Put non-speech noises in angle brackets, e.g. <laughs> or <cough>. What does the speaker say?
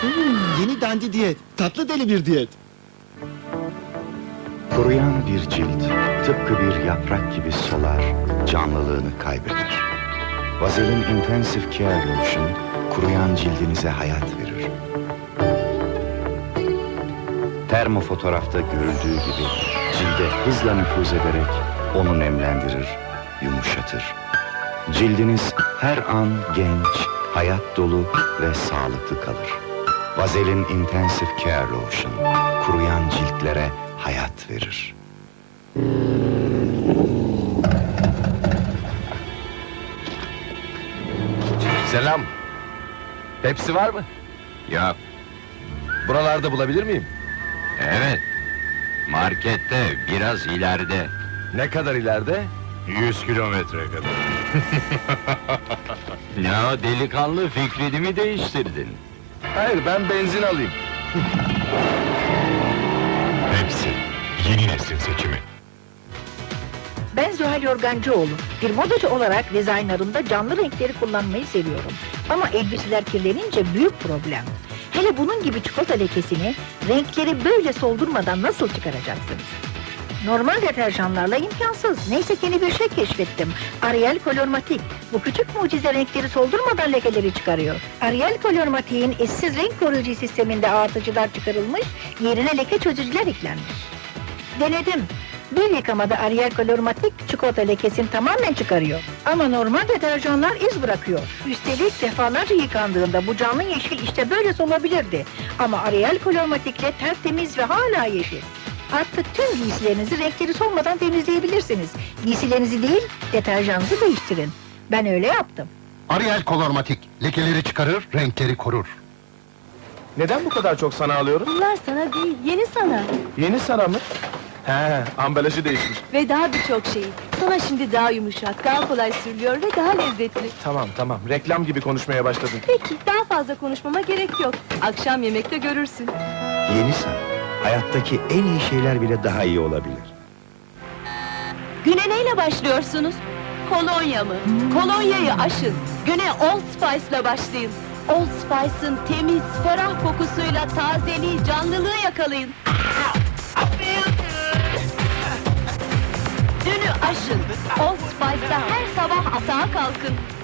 Hmm, yeni dandi diyet, tatlı deli bir diyet. Kuruyan bir cilt, tıpkı bir yaprak gibi solar, canlılığını kaybeder. Vazelin intensif Care Lotion, kuruyan cildinize hayat verir. Termo fotoğrafta görüldüğü gibi, cilde hızla nüfuz ederek onu nemlendirir, yumuşatır. Cildiniz her an genç, hayat dolu ve sağlıklı kalır. Vazelin Intensive Care Lotion kuruyan ciltlere hayat verir. Selam. Pepsi var mı? Yok. Buralarda bulabilir miyim? Evet. Markette biraz ileride. Ne kadar ileride? 100 kilometre kadar. <laughs> <laughs> ne o delikanlı fikrini değiştirdin? Hayır, ben benzin alayım. <laughs> Hepsi yeni nesil seçimi. Ben Zuhal Yorgancıoğlu. Bir modacı olarak dizaynlarımda canlı renkleri kullanmayı seviyorum. Ama elbiseler kirlenince büyük problem. Hele bunun gibi çikolata lekesini renkleri böyle soldurmadan nasıl çıkaracaksınız? Normal deterjanlarla imkansız. Neyse yeni bir şey keşfettim. Ariel Kolormatik. Bu küçük mucize renkleri soldurmadan lekeleri çıkarıyor. Ariel Kolormatik'in eşsiz renk koruyucu sisteminde artıcılar çıkarılmış, yerine leke çözücüler eklenmiş. Denedim. Bir yıkamada Ariel Kolormatik çikolata lekesini tamamen çıkarıyor. Ama normal deterjanlar iz bırakıyor. Üstelik defalarca yıkandığında bu canlı yeşil işte böyle solabilirdi. Ama Ariel Kolormatik'le tertemiz ve hala yeşil. Artık tüm giysilerinizi renkleri solmadan temizleyebilirsiniz. Giysilerinizi değil, deterjanınızı değiştirin. Ben öyle yaptım. Ariel Kolormatik, lekeleri çıkarır, renkleri korur. Neden bu kadar çok sana alıyorum? Bunlar sana değil, yeni sana. Yeni sana mı? He, ambalajı değişmiş. Ve daha birçok şeyi. Sana şimdi daha yumuşak, daha kolay sürülüyor ve daha lezzetli. Tamam, tamam. Reklam gibi konuşmaya başladın. Peki, daha fazla konuşmama gerek yok. Akşam yemekte görürsün. Yeni sana. Hayattaki en iyi şeyler bile daha iyi olabilir. Güne neyle başlıyorsunuz? Kolonya mı? Kolonyayı aşın. Güne Old Spice ile başlayın. Old Spice'ın temiz, ferah kokusuyla tazeliği, canlılığı yakalayın. Dünü aşın. Old Spice'da her sabah atağa kalkın.